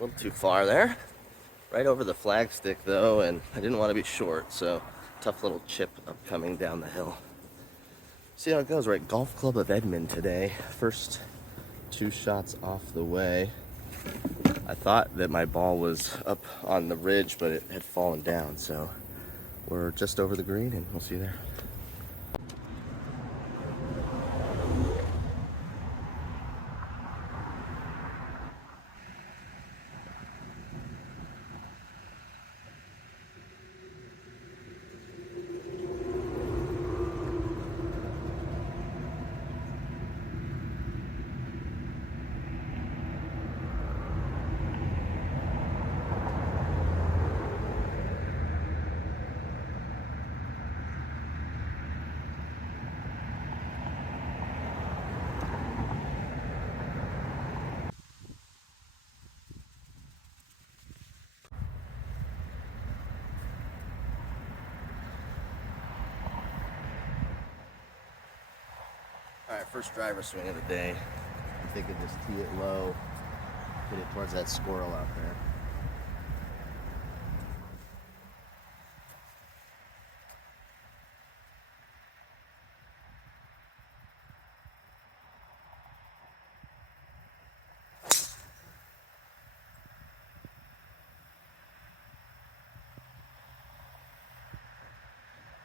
A little too far there. Right over the flagstick though, and I didn't want to be short, so tough little chip up coming down the hill. See how it goes. We're at Golf Club of Edmond today. First 2 shots off the way. I thought that my ball was up on the ridge, but it had fallen down, so we're just over the green and we'll see you there. Alright, first driver swing of the day. I'm thinking just tee it low, hit it towards that squirrel out there.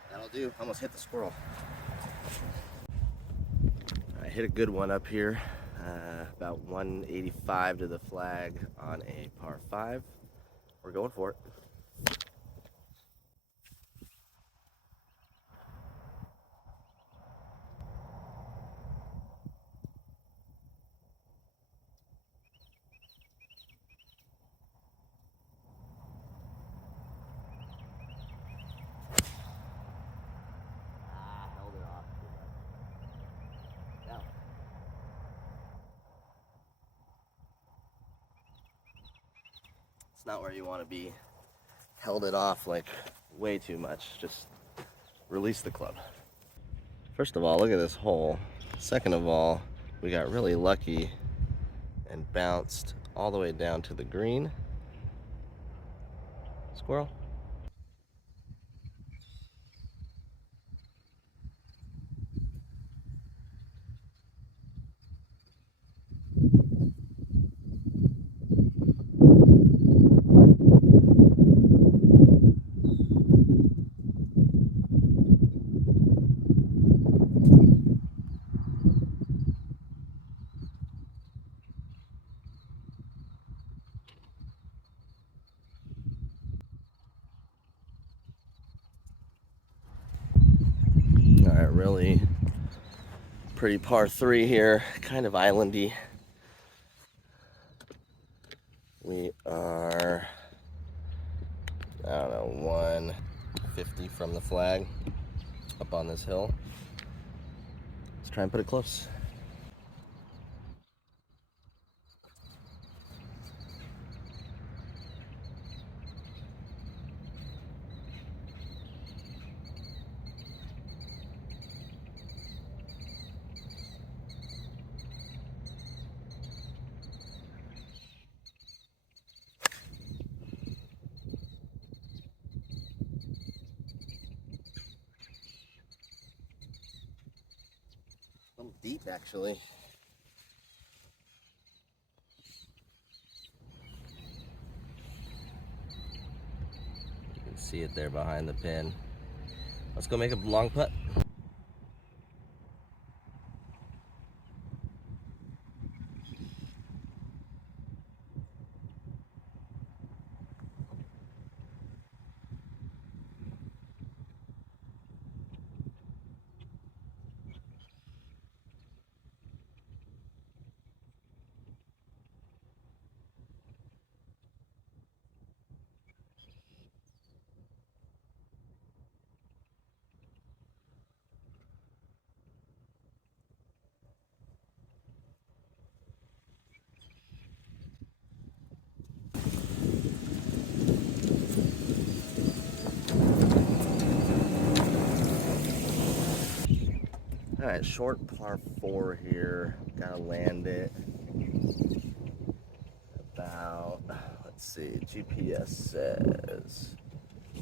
That'll do. Almost hit the squirrel. I hit a good one up here, about 185 to the flag on a par 5. We're going for it. Not where you want to be. Held it off like way too much. Just release the club. First of all, look at this hole. Second of all, we got really lucky and bounced all the way down to the green. Squirrel. Alright, really pretty par 3 here, kind of islandy. We are, I don't know, 150 from the flag up on this hill. Let's try and put it close. A little deep, actually. You can see it there behind the pin. Let's go make a long putt. All right, short par 4 here. Gotta land it about Let's see, GPS says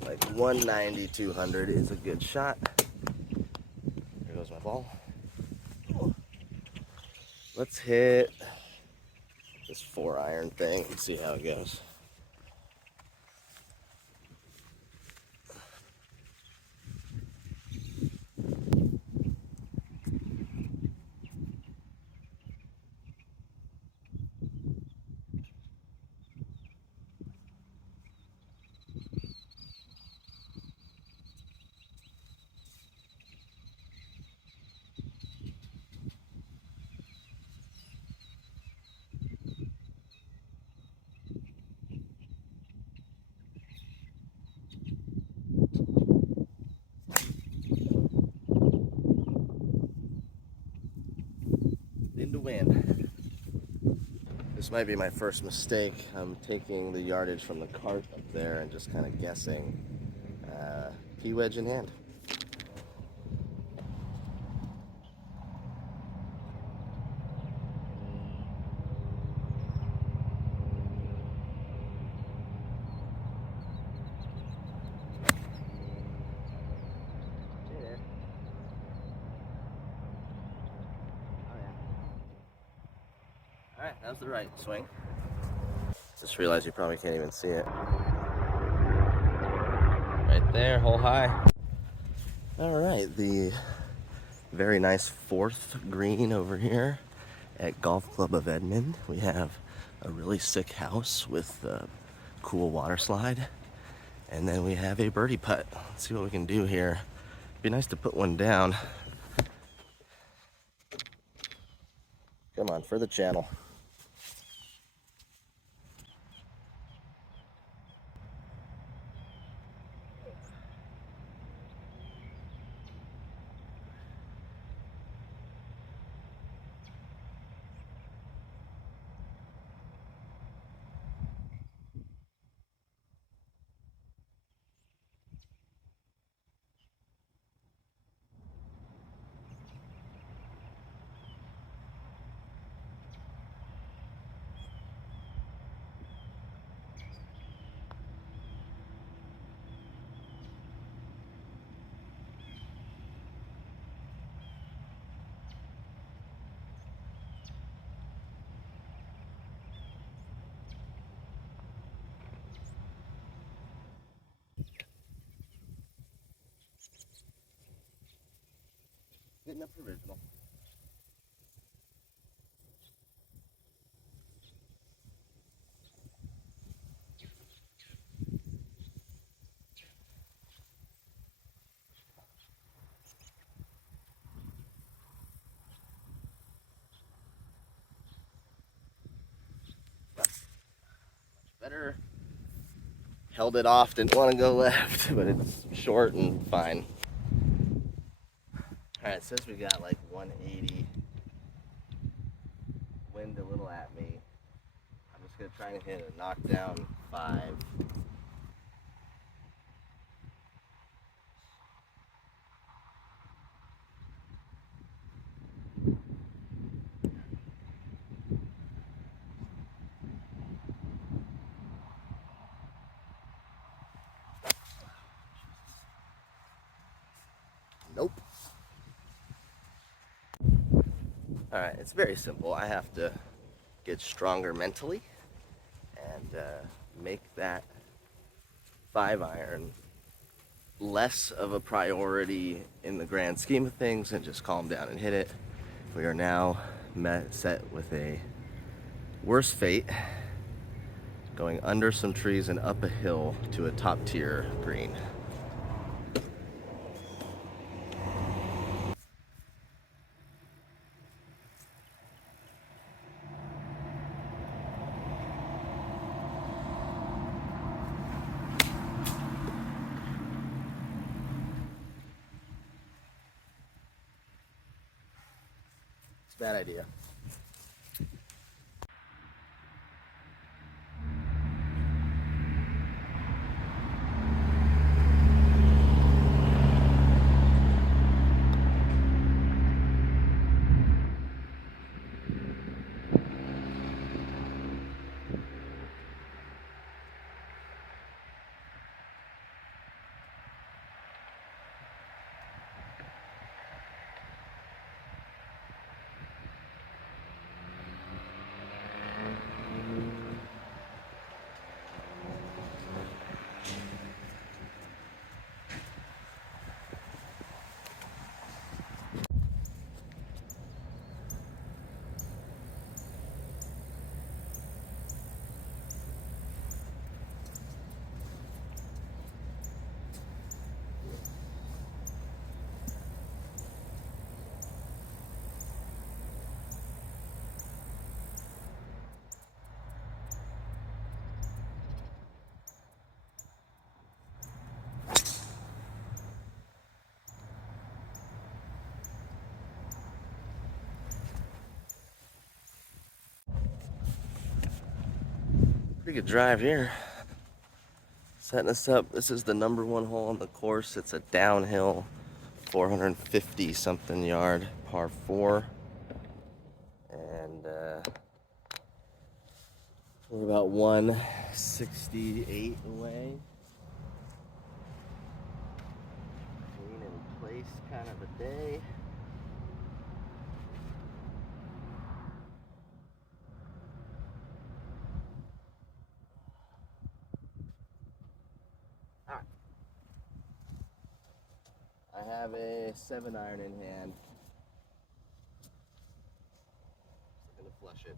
like 190, 200 is a good shot. There goes my ball. Let's hit this 4-iron thing and see how it goes. Into wind. This might be my first mistake. I'm taking the yardage from the cart up there and just kind of guessing. P-wedge in hand. Alright, that was the right swing. Just realized you probably can't even see it. Right there, hole high. Alright, the very nice 4th green over here at Golf Club of Edmond. We have a really sick house with a cool water slide. And then we have a birdie putt. Let's see what we can do here. Be nice to put one down. Come on, for the channel. Getting up provisional. Better. Held it off, didn't want to go left, but it's short and fine. Alright, it says we got like 180. Wind a little at me. I'm just going to try and hit a knockdown 5. Nope. Alright, it's very simple. I have to get stronger mentally and make that 5-iron less of a priority in the grand scheme of things and just calm down and hit it. We are now set with a worse fate, going under some trees and up a hill to a top tier green. It's a bad idea. Pretty good drive here. Setting us up. This is the number 1 hole on the course. It's a downhill, 450 something yard, par 4. And we're about 168 away. Clean in place kind of a day. I have a 7-iron in hand. I'm gonna flush it.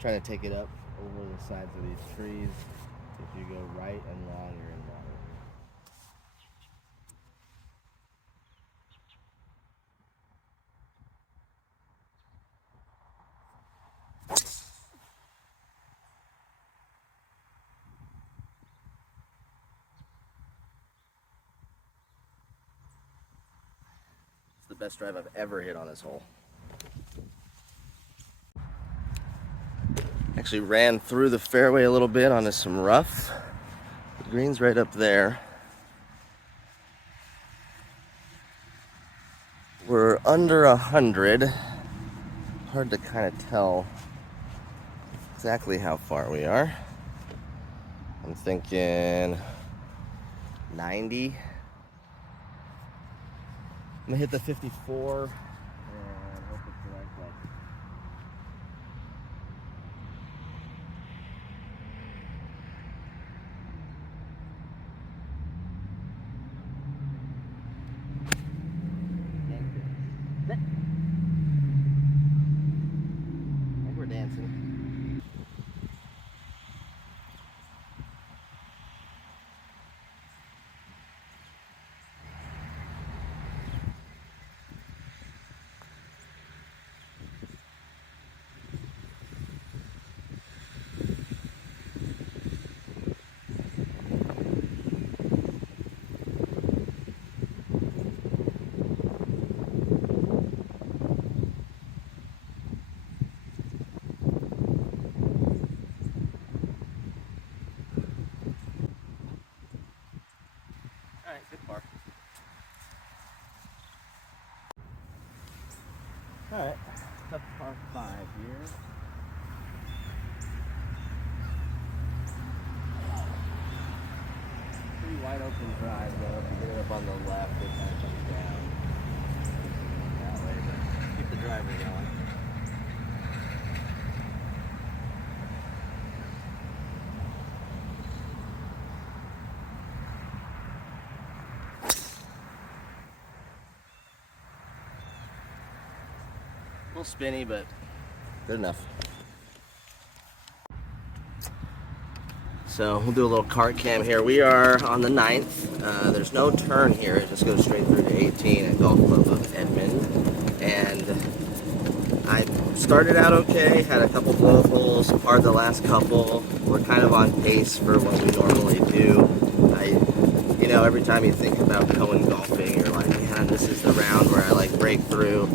Trying to take it up over the sides of these trees. If you go right and long, you're in water. It's the best drive I've ever hit on this hole. Actually ran through the fairway a little bit onto some rough. The green's right up there. We're under 100. Hard to kind of tell exactly how far we are. I'm thinking 90. I'm gonna hit the 54 and hope it's the right place. it. I think we're dancing. All right, good par. All right, tough par 5 here. Pretty wide open drive though. If you get it up on the left, it kind of comes down that way, but keep the driver going. A little spinny, but good enough. So we'll do a little cart cam here. We are on the 9th. There's no turn here. It just goes straight through to 18 at Golf Club of Edmond. And I started out okay, had a couple blow holes, parred the last couple. We're kind of on pace for what we normally do. You know, every time you think about going golfing, you're like, man, this is the round where I like break through.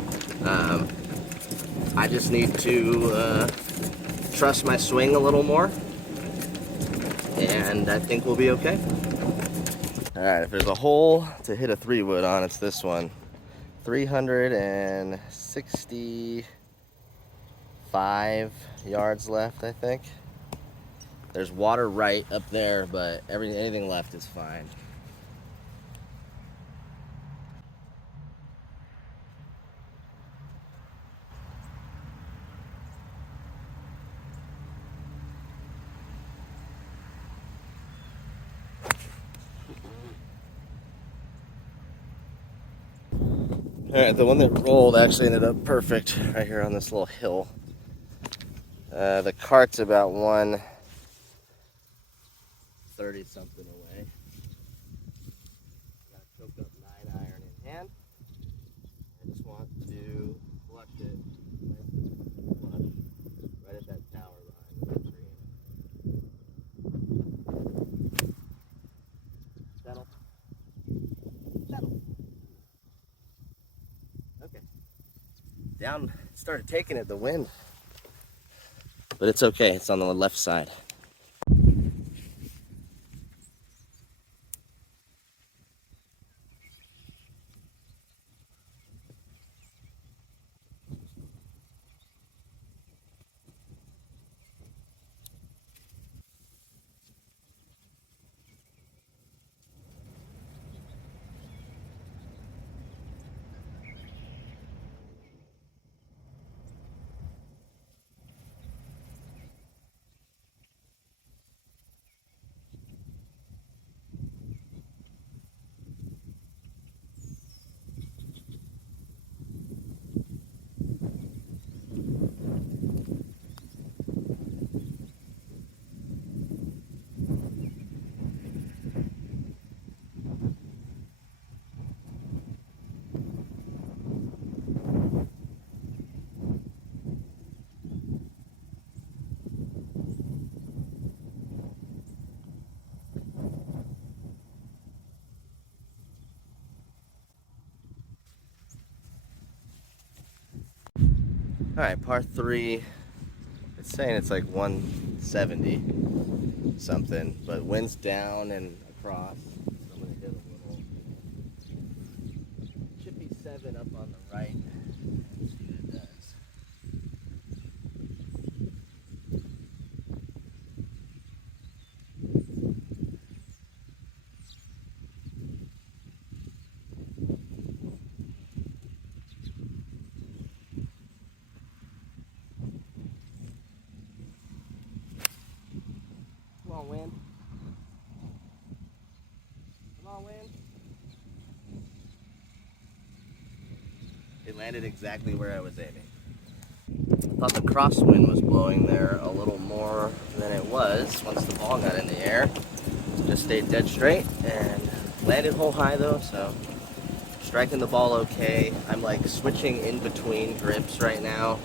I just need to trust my swing a little more, and I think we'll be okay. All right, if there's a hole to hit a 3-wood on, it's this one. 365 yards left, I think. There's water right up there, but anything left is fine. All right, the one that rolled actually ended up perfect right here on this little hill. The cart's about 130 something away. Got a choked up 9-iron in hand. I just want to flush it nice and flush right at that tower line with the green. Settle. Settle. Okay. Down, started taking it, the wind. But it's okay, it's on the left side. All right, par 3. It's saying it's like 170 something, but wind's down and across. So I'm gonna hit a little chippy 7 up on the right and see what it does. Come on, wind. Come on, wind. It landed exactly where I was aiming. Thought the crosswind was blowing there a little more than it was once the ball got in the air. Just stayed dead straight and landed hole high though, so striking the ball okay. I'm like switching in between grips right now.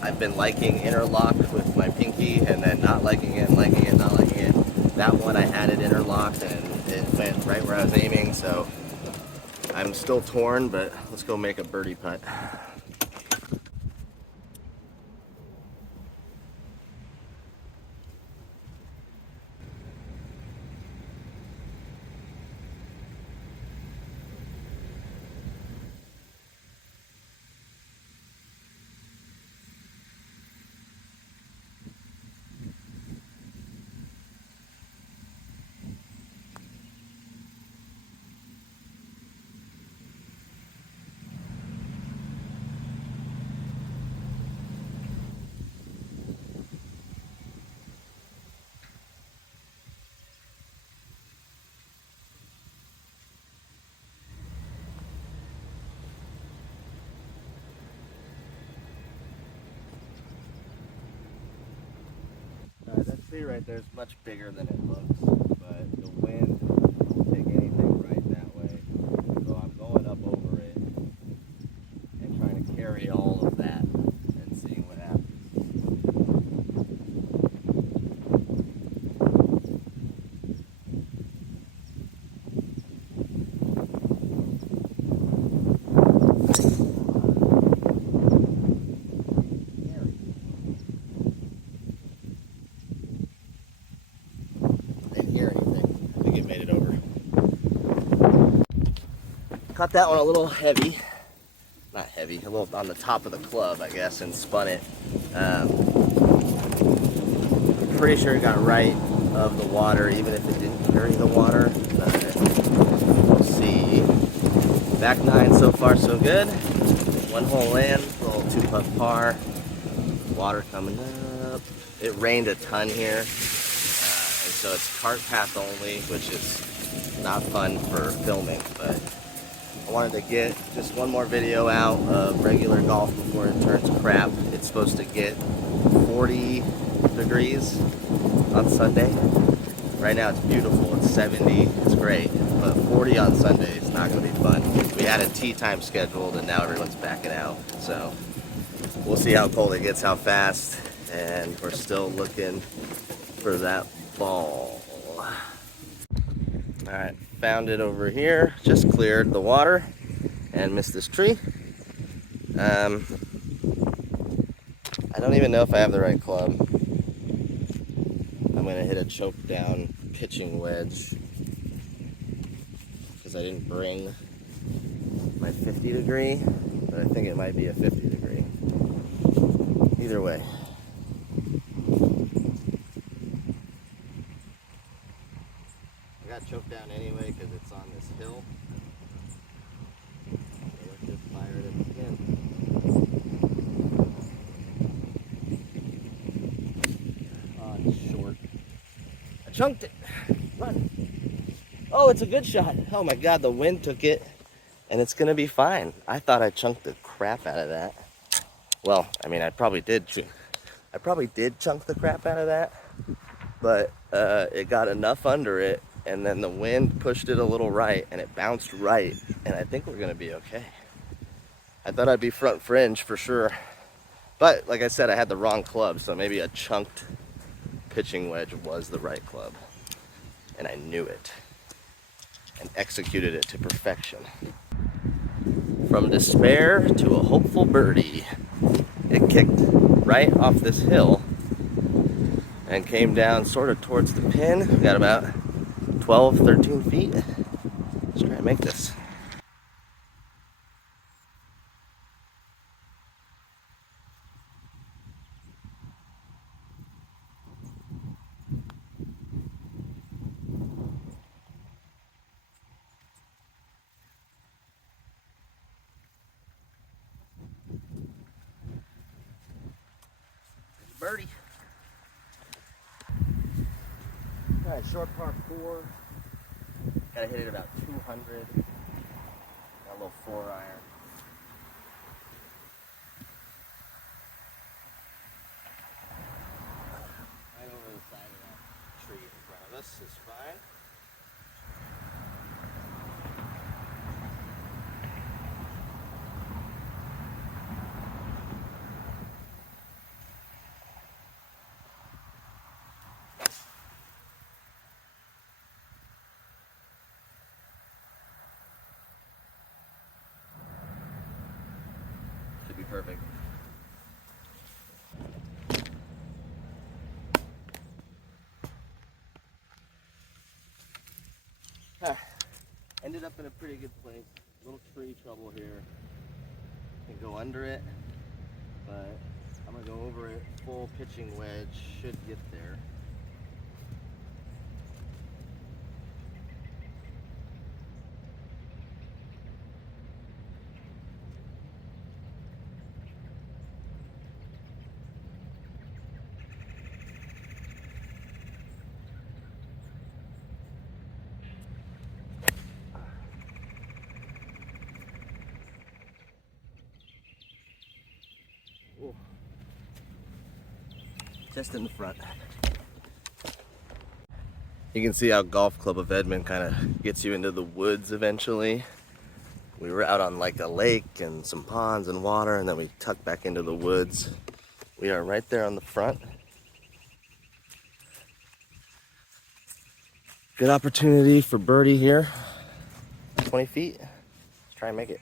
I've been liking interlock with my pinky and then not liking it, liking it, not liking it. That one I had it interlocked and it went right where I was aiming, so I'm still torn, but let's go make a birdie putt. That tree right there is much bigger than it looks, but the wind won't take anything right that way. So I'm going up over it and trying to carry all of that and seeing what happens. Caught that one a little heavy, not heavy, a little on the top of the club, I guess, and spun it. I'm pretty sure it got right of the water, even if it didn't carry the water. We'll see. Back nine so far so good. One hole in, little 2-putt par. Water coming up. It rained a ton here, and so it's cart path only, which is not fun for filming, but I wanted to get just one more video out of regular golf before it turns crap. It's supposed to get 40 degrees on Sunday. Right now it's beautiful, it's 70, it's great, but 40 on Sunday is not going to be fun. We had a tee time scheduled and now everyone's backing out, so we'll see how cold it gets, how fast, and we're still looking for that ball. Alright, found it over here, just cleared the water and missed this tree. I don't even know if I have the right club. I'm going to hit a choke down pitching wedge because I didn't bring my 50 degree, but I think it might be a 50 degree. Either way. I got choked down anyway because it's on this hill. So let's just fire it at the pin. Oh, it's short. I chunked it. Run. Oh, it's a good shot. Oh my God, the wind took it and it's gonna be fine. I thought I chunked the crap out of that. Well, I mean, I probably did chunk the crap out of that, but it got enough under it, and then the wind pushed it a little right, and it bounced right, and I think we're gonna be okay. I thought I'd be front fringe for sure, but like I said, I had the wrong club, so maybe a chunked pitching wedge was the right club, and I knew it, and executed it to perfection. From despair to a hopeful birdie. It kicked right off this hill and came down sort of towards the pin. We got about 12, 13 feet. Let's try and make this. Birdie. All right, short par 4. Gotta hit it about 200. little 4-iron. Right over the side of that tree in front of us is fine. Should be perfect. Ended up in a pretty good place. Little tree trouble here. Can go under it, but I'm gonna go over it. Full pitching wedge should get there. Ooh. Just in the front. You can see how Golf Club of Edmond kind of gets you into the woods eventually. We were out on like a lake and some ponds and water, and then we tucked back into the woods. We are right there on the front. Good opportunity for birdie here. 20 feet. Let's try and make it.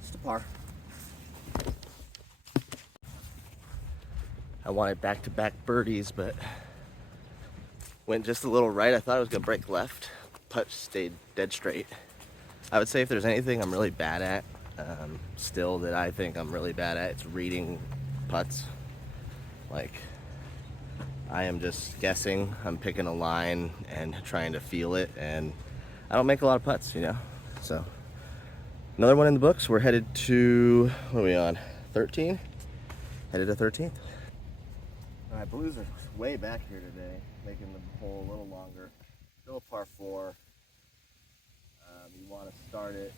Just a par. I wanted back-to-back birdies, but went just a little right. I thought I was gonna break left. Putt stayed dead straight. I would say if there's anything I'm really bad at, still that I think I'm really bad at, it's reading putts. Like, I am just guessing. I'm picking a line and trying to feel it, and I don't make a lot of putts, you know? So, another one in the books. We're headed to, what are we on? 13? Headed to 13th. All right, blues are way back here today, making the hole a little longer. Still a par 4. You want to start it.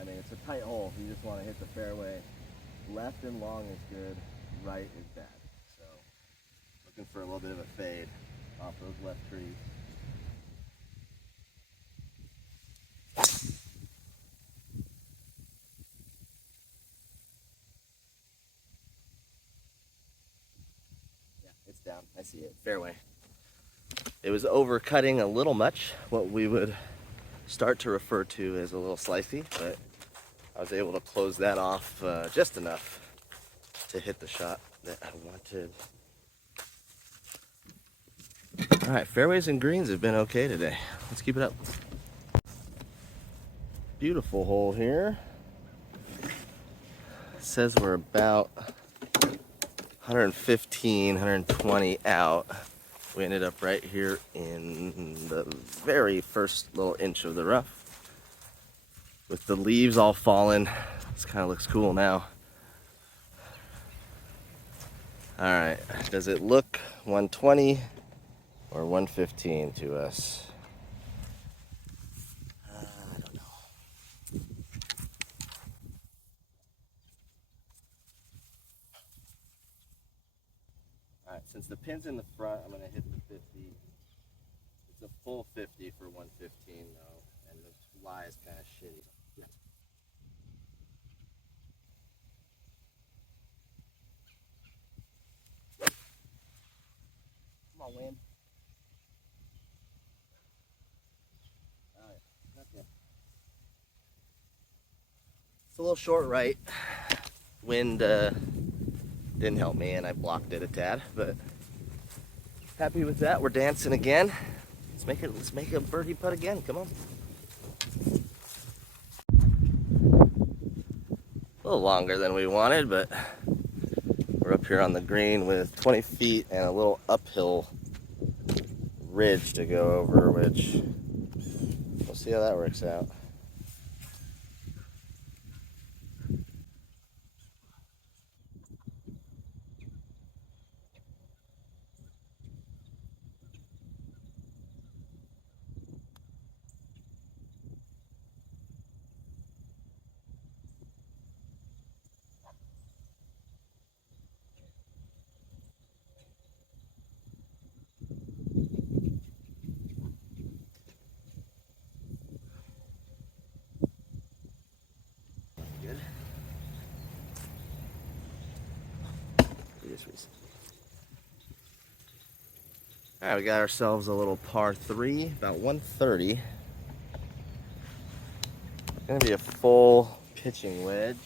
I mean, it's a tight hole. You just want to hit the fairway. Left and long is good. Right is bad. So, looking for a little bit of a fade off those left trees. Yeah, it's down. I see it. Fairway. It was overcutting a little much, what we would start to refer to as a little slicey, but I was able to close that off just enough to hit the shot that I wanted. All right, fairways and greens have been okay today. Let's keep it up. Beautiful hole here. It says we're about 115, 120 out. We ended up right here in the very first little inch of the rough. With the leaves all fallen, this kind of looks cool now. All right, does it look 120 or 115 to us? I don't know. All right, since the pin's in the front, I'm gonna hit the 50. It's a full 50 for 115 though, and the lie is kind of shitty. Yeah. Come on, wind. All right, okay. It's a little short right. Wind didn't help me, and I blocked it a tad, but happy with that. We're dancing again. Let's make a birdie putt again. Come on. A little longer than we wanted, but we're up here on the green with 20 feet and a little uphill ridge to go over, which we'll see how that works out. Good. All right, we got ourselves a little par 3, about 130. Gonna be a full pitching wedge.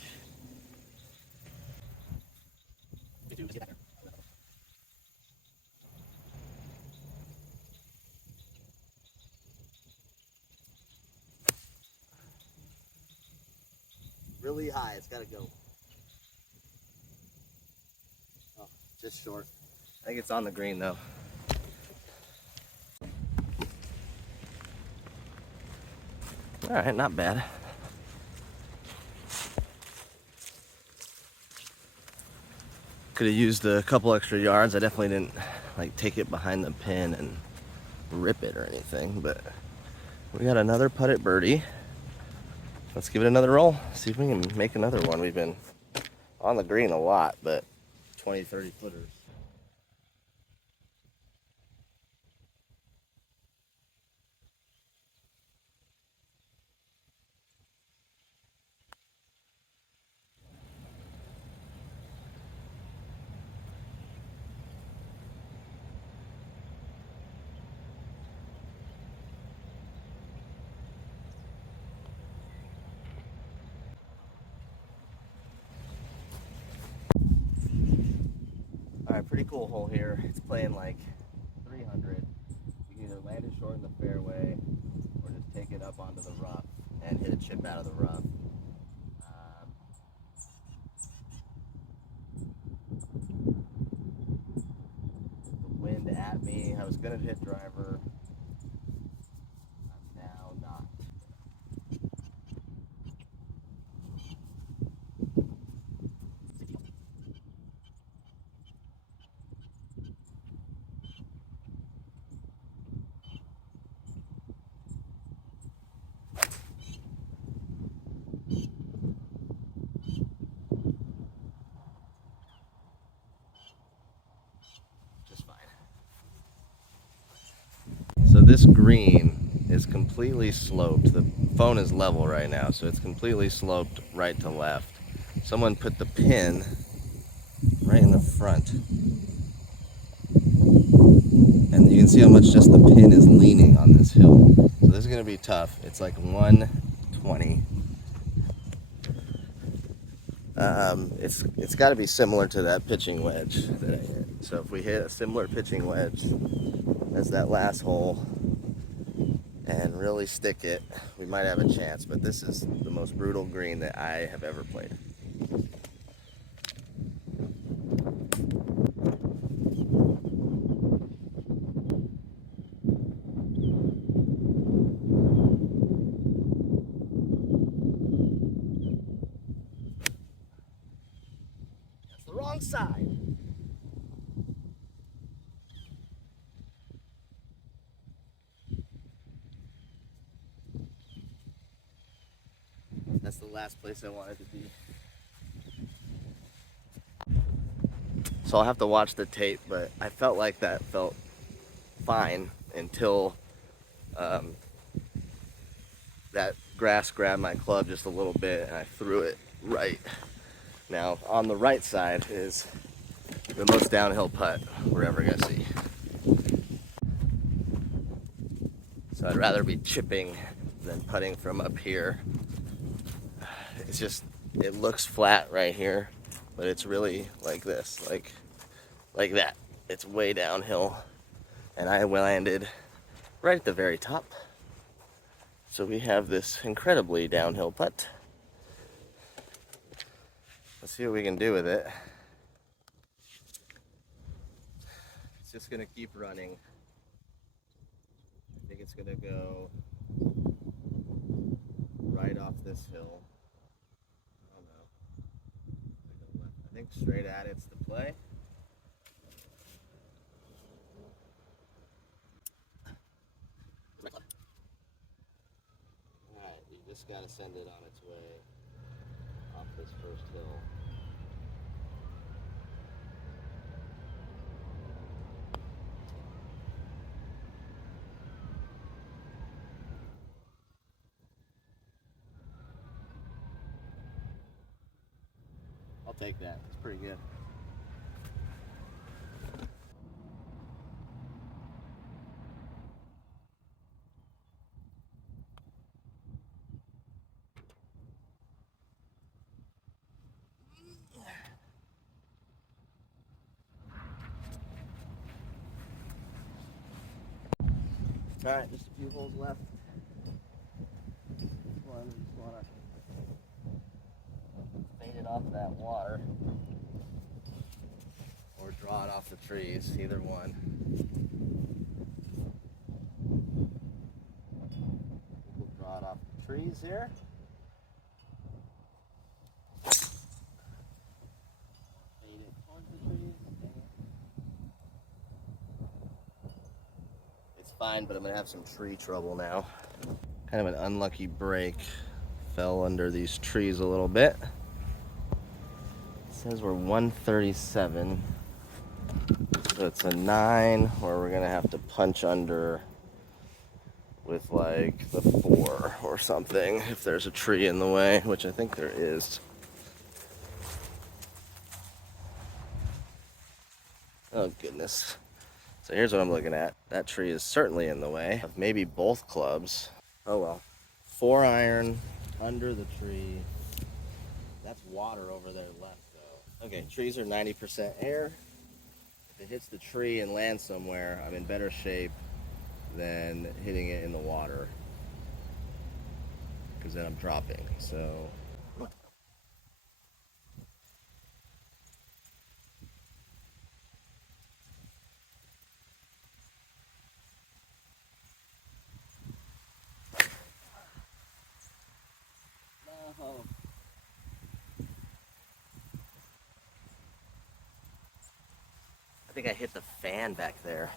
Really high, it's gotta go. Oh, just short. I think it's on the green though. All right, not bad. Could have used a couple extra yards. I definitely didn't like take it behind the pin and rip it or anything, but we got another putt at birdie. Let's give it another roll. See if we can make another one. We've been on the green a lot, but 20, 30 footers. All right, pretty cool hole here. It's playing like 300. You can either land it short in the fairway or just take it up onto the rough and hit a chip out of the rough. The wind at me. I was gonna hit driver. I'm now not. So this green is completely sloped. The phone is level right now, so it's completely sloped right to left. Someone put the pin right in the front. And you can see how much just the pin is leaning on this hill. So this is gonna be tough. It's like 120. It's got to be similar to that pitching wedge that I hit. So if we hit a similar pitching wedge as that last hole and really stick it, we might have a chance. But this is the most brutal green that I have ever played. That's the wrong side. That's the last place I wanted to be. So I'll have to watch the tape, but I felt like that felt fine until that grass grabbed my club just a little bit and I threw it right. Now on the right side is the most downhill putt we're ever gonna see. So I'd rather be chipping than putting from up here. It's just, it looks flat right here, but it's really like this, like that. It's way downhill, and I landed right at the very top. So we have this incredibly downhill putt. Let's see what we can do with it. It's just gonna keep running. I think it's gonna go right off this hill. I don't know. I think straight at it's the play. Alright, you just gotta send it on its way off this first hill. I'll take that. It's pretty good. Alright, just a few holes left. Just want to fade it off that water. Or draw it off the trees, either one. We'll draw it off the trees here. Fade it towards the trees. It's fine, but I'm gonna have some tree trouble now. Kind of an unlucky break. Fell under these trees a little bit. It says we're 137. So it's a 9 where we're gonna have to punch under with like the 4 or something if there's a tree in the way, which I think there is. Oh goodness. So here's what I'm looking at. That tree is certainly in the way of maybe both clubs. Oh well. 4 iron under the tree. That's water over there left though. Okay, trees are 90% air. If it hits the tree and lands somewhere, I'm in better shape than hitting it in the water, because then I'm dropping. So no. I think I hit the fan back there.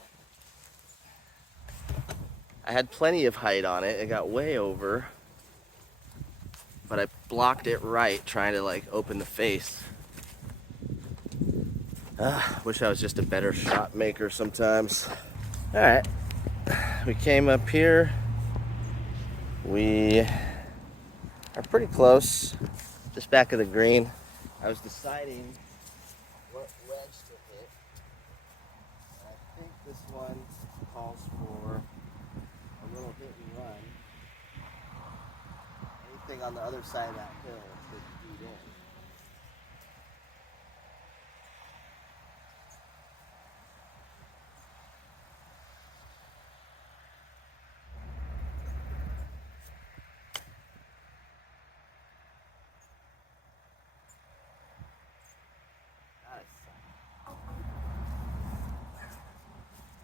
I had plenty of height on it. It got way over, but I blocked it right, trying to like open the face. Wish I was just a better shot maker sometimes. All right, we came up here. We are pretty close, just back of the green. I was deciding what wedge to hit. And I think this one calls for a little hit and run. Anything on the other side of that hill should feed in.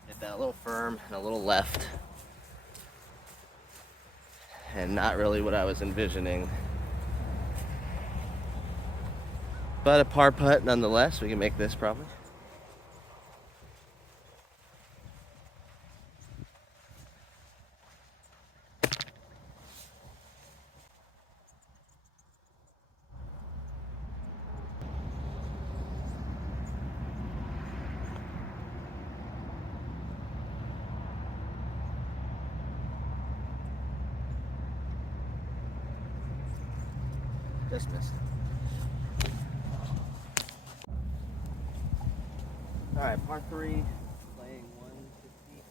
Hit that a little firm and a little left. And not really what I was envisioning. But a par putt nonetheless. We can make this probably. Just missed. All right, par 3, playing 150.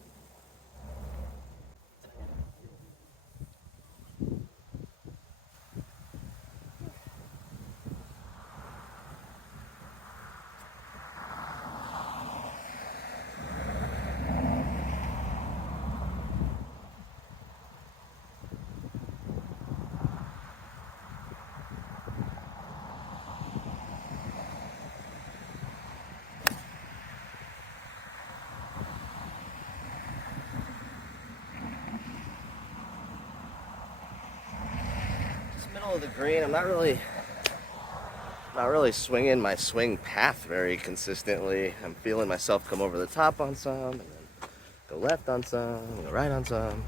of the green. I'm not really swinging my swing path very consistently. I'm feeling myself come over the top on some, and then go left on some, go right on some.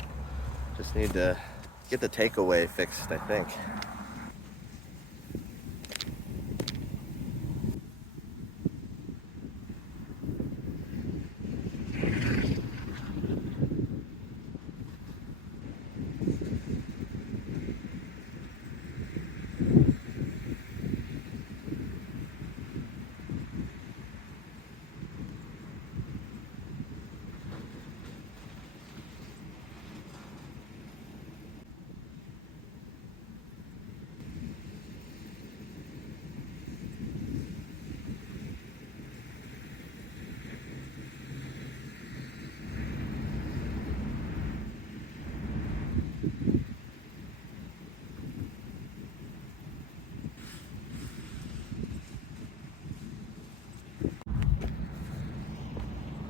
Just need to get the takeaway fixed, I think.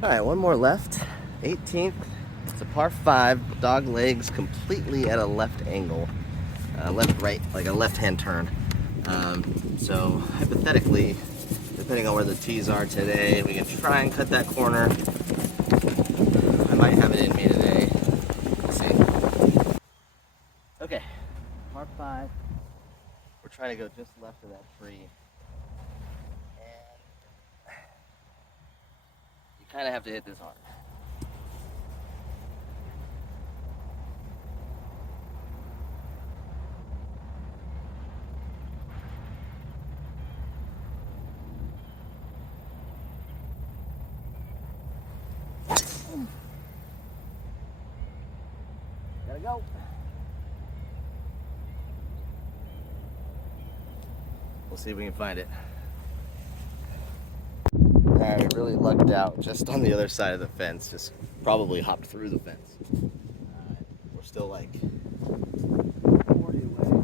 All right, one more left. 18th. It's a par 5. Dog legs completely at a left angle. Left-right, like a left-hand turn. So hypothetically, depending on where the tees are today, we can try and cut that corner. I might have it in me today. We'll see. Okay, par 5. We're trying to go just left of that tree. Kind of have to hit this hard. Gotta go. We'll see if we can find it. Alright, we really lucked out just on the other side of the fence. Just probably hopped through the fence. We're still like 40 away.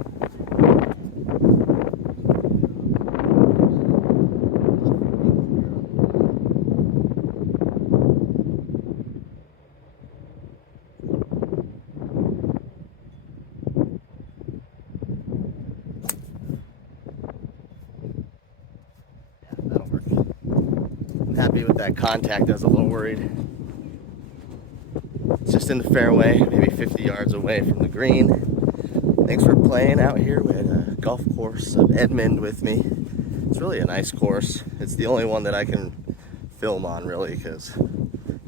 Yeah, that'll work. I'm happy with that contact. I was a little worried. It's just in the fairway, maybe 50 yards away from the green. Thanks for playing out here at a golf course of Edmond with me. It's really a nice course. It's the only one that I can film on, really, because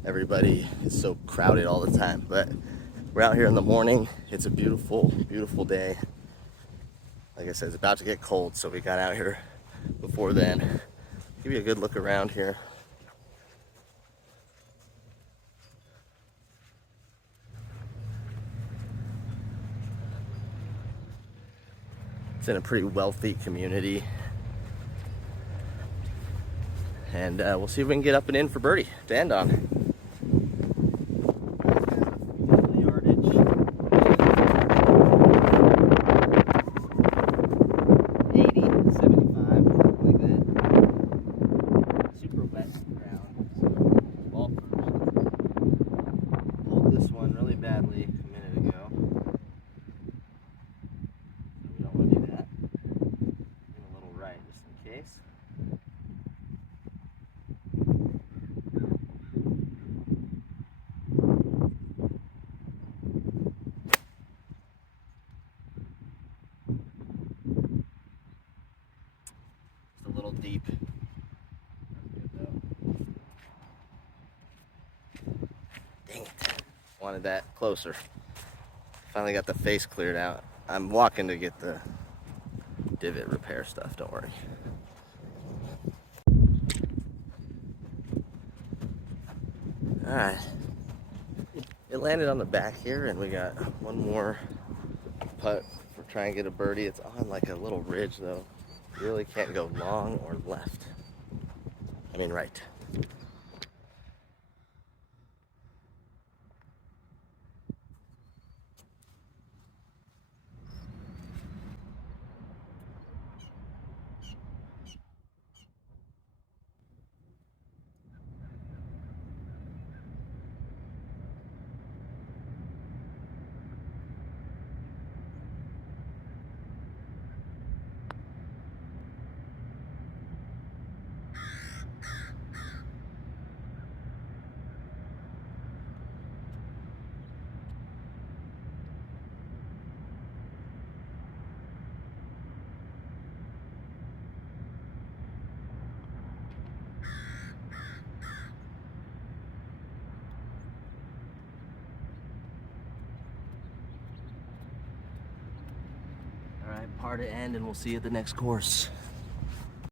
everybody is so crowded all the time. But we're out here in the morning. It's a beautiful, beautiful day. Like I said, it's about to get cold, so we got out here before then. Give you a good look around here. It's in a pretty wealthy community. And we'll see if we can get up and in for birdie to end on. Deep. Dang it. Wanted that closer. Finally got the face cleared out. I'm walking to get the divot repair stuff, don't worry. Alright. It landed on the back here, and we got one more putt for trying to get a birdie. It's on like a little ridge though. You really can't go long or left. I mean right. right, par to end, and we'll see you at the next course.